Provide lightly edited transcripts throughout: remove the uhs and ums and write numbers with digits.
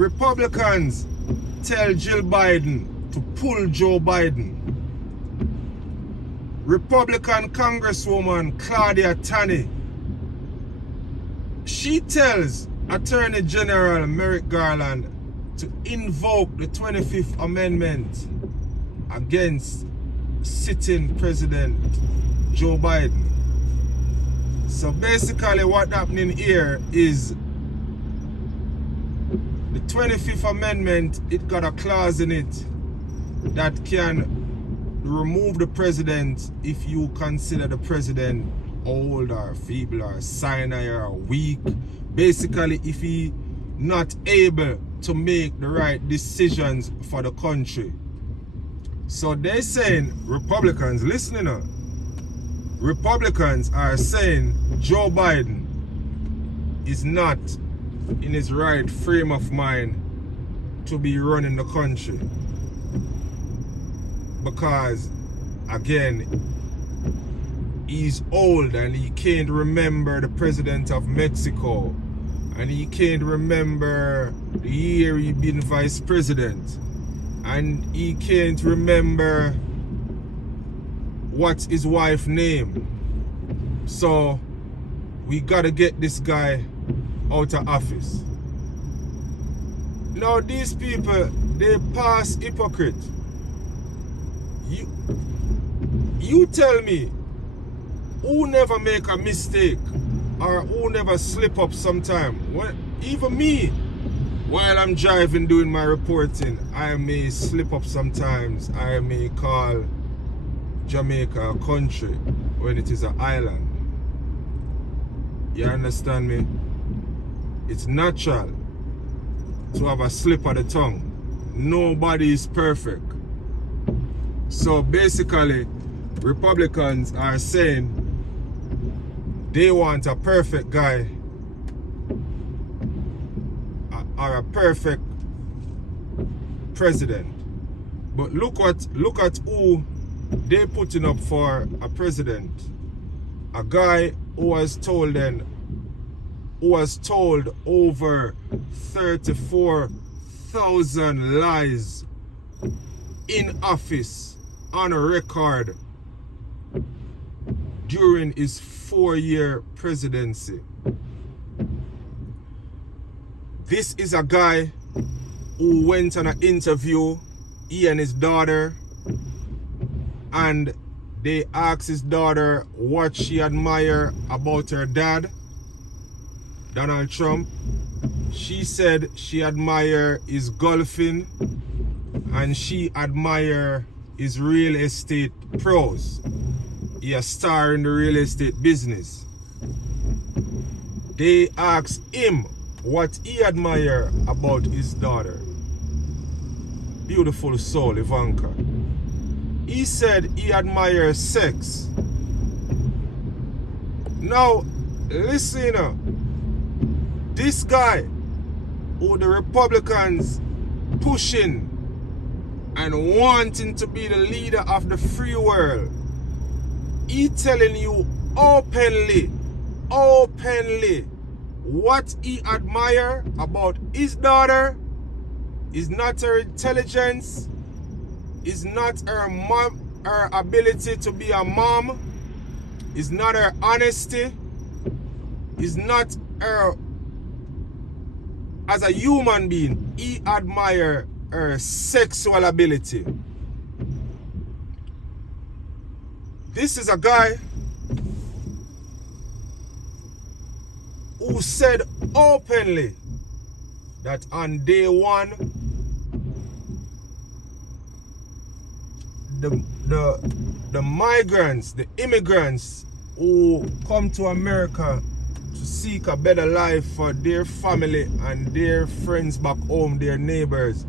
Republicans tell Jill Biden to pull Joe Biden. Republican Congresswoman Claudia Taney, she tells Attorney General Merrick Garland to invoke the 25th Amendment against sitting President Joe Biden. So basically what's happening here is the 25th Amendment, it got a clause in it that can remove the president if you consider the president old or feeble or senile or weak. Basically, if he not able to make the right decisions for the country. So they're saying, Republicans, listening up, Republicans are saying Joe Biden is not in his right frame of mind to be running the country. Because, again, he's old and he can't remember the president of Mexico. And he can't remember the year he been vice president. And he can't remember what's his wife's name. So, we gotta get this guy out of office. Now, these people, they pass hypocrite. You tell me, who never make a mistake or who never slip up sometime? Well, even me, while I'm driving doing my reporting, I may slip up sometimes. I may call Jamaica a country when it is an island. You understand me? It's natural to have a slip of the tongue. Nobody is perfect. So basically, Republicans are saying they want a perfect guy or a perfect president. But look at who they putting up for a president. A guy who was told over 34,000 lies in office on a record during his 4-year presidency. This is a guy who went on an interview, he and his daughter, and they asked his daughter what she admired about her dad, Donald Trump. She said she admired his golfing and she admired his real estate pros. He a star in the real estate business. They asked him what he admired about his daughter. Beautiful soul, Ivanka. He said he admires sex. Now, listen up. This guy who the Republicans pushing and wanting to be the leader of the free world, he telling you openly what he admire about his daughter is not her intelligence, is not her ability to be a mom, is not her honesty, is not her as a human being. He admire her sexual ability. This is a guy who said openly that on day one, the migrants, the immigrants who come to America to seek a better life for their family and their friends back home, their neighbors,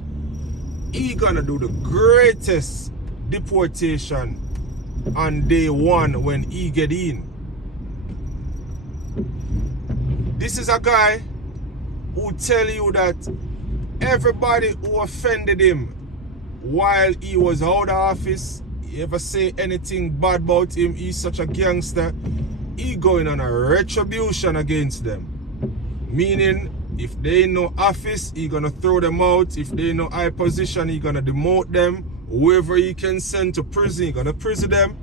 he gonna do the greatest deportation on day one when he get in. This is a guy who tell you that everybody who offended him while he was out of office, he ever say anything bad about him, he's such a gangster, he going on a retribution against them. Meaning If they in no office, he gonna throw them out. If they in no high position, he gonna demote them. Whoever he can send to prison, he gonna prison them.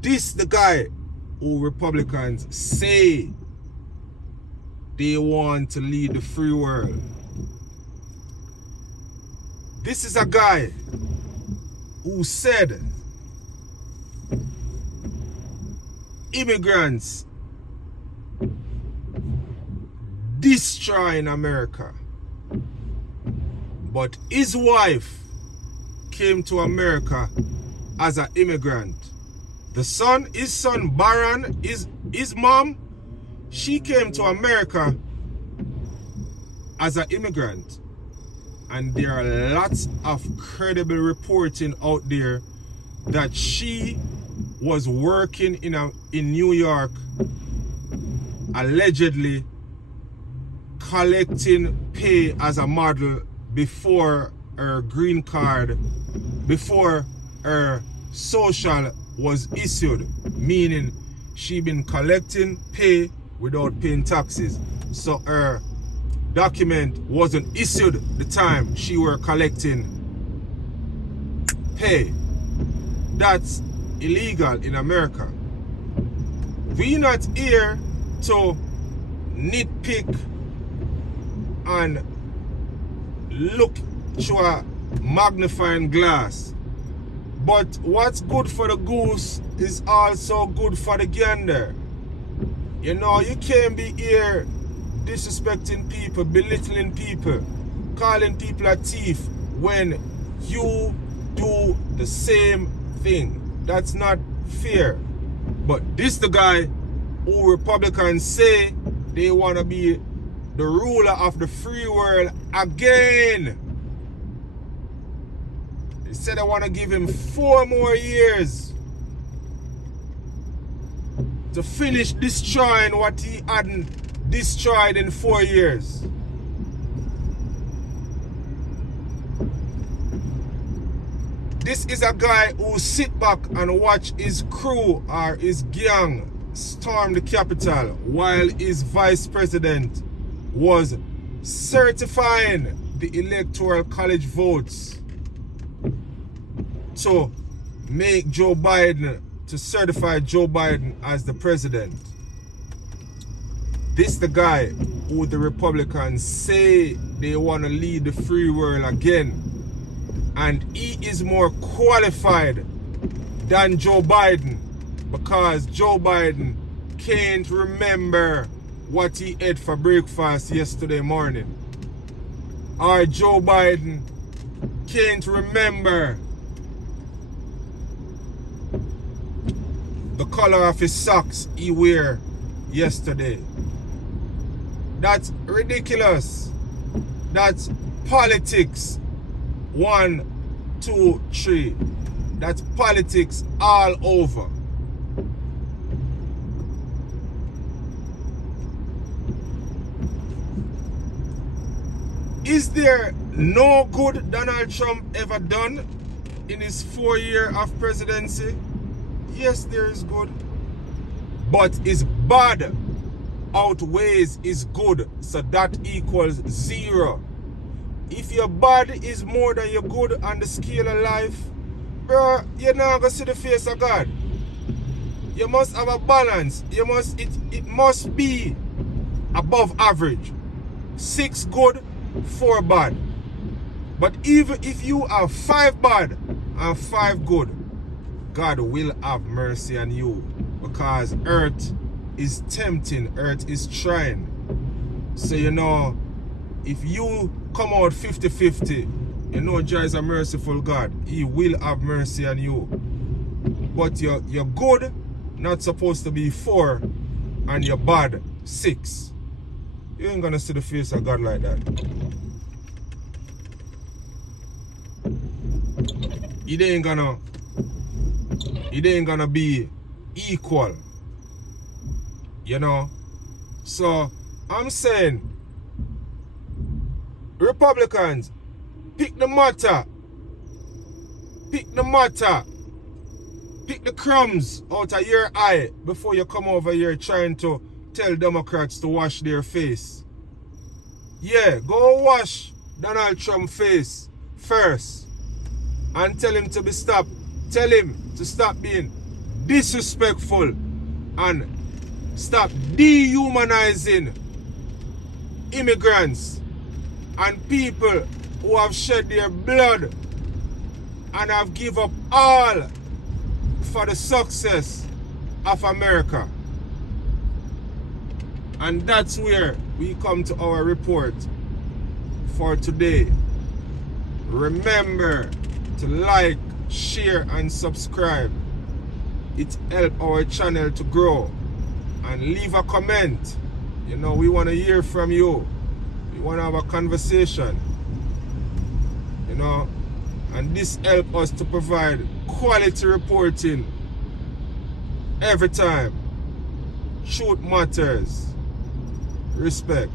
This the guy who Republicans say they want to lead the free world. This is a guy who said immigrants destroying America. But his wife came to America as an immigrant. His son Baron, his mom, she came to America as an immigrant. And there are lots of credible reporting out there that she was working in New York, allegedly collecting pay as a model before her green card, before her social was issued, meaning she been collecting pay without paying taxes. So her document wasn't issued the time she were collecting pay. That's illegal in America. We not here to nitpick and look through a magnifying glass. But what's good for the goose is also good for the gander. You know, you can't be here disrespecting people, belittling people, calling people a thief when you do the same thing. That's not fair. But this the guy who Republicans say they want to be the ruler of the free world again. They said they want to give him 4 more years to finish destroying what he hadn't destroyed in 4 years. This is a guy who sit back and watch his crew or his gang storm the Capitol while his vice president was certifying the electoral college votes to make Joe Biden, to certify Joe Biden as the president. This the guy who the Republicans say they want to lead the free world again. And he is more qualified than Joe Biden because Joe Biden can't remember what he ate for breakfast yesterday morning. Or Joe Biden can't remember the color of his socks he wear yesterday. That's ridiculous. That's politics. 1, 2, 3. That's politics all over. Is there no good Donald Trump ever done in his 4 years of presidency? Yes, there is good. But his bad outweighs his good, so that equals 0. If your bad is more than your good on the scale of life, bro, you're not gonna see the face of God. You must have a balance. It must be above average. 6 good, 4 bad. But even if you have 5 bad and 5 good, God will have mercy on you, because earth is tempting, earth is trying. So you know, if you come out 50-50, you know Jah is a merciful God. He will have mercy on you. But your good not supposed to be 4 and your bad 6. You ain't gonna see the face of God like that. It ain't gonna be equal. You know? So I'm saying, Republicans, pick the matter. Pick the matter. Pick the crumbs out of your eye before you come over here trying to tell Democrats to wash their face. Yeah, go wash Donald Trump's face first and tell him to be stopped. Tell him to stop being disrespectful and stop dehumanizing immigrants and people who have shed their blood and have given up all for the success of America. And that's where we come to our report for today. Remember to like, share and subscribe. It helps our channel to grow. And leave a comment. You know, we want to hear from you. We want to have a conversation. You know, and this helps us to provide quality reporting every time. Truth matters. Respect.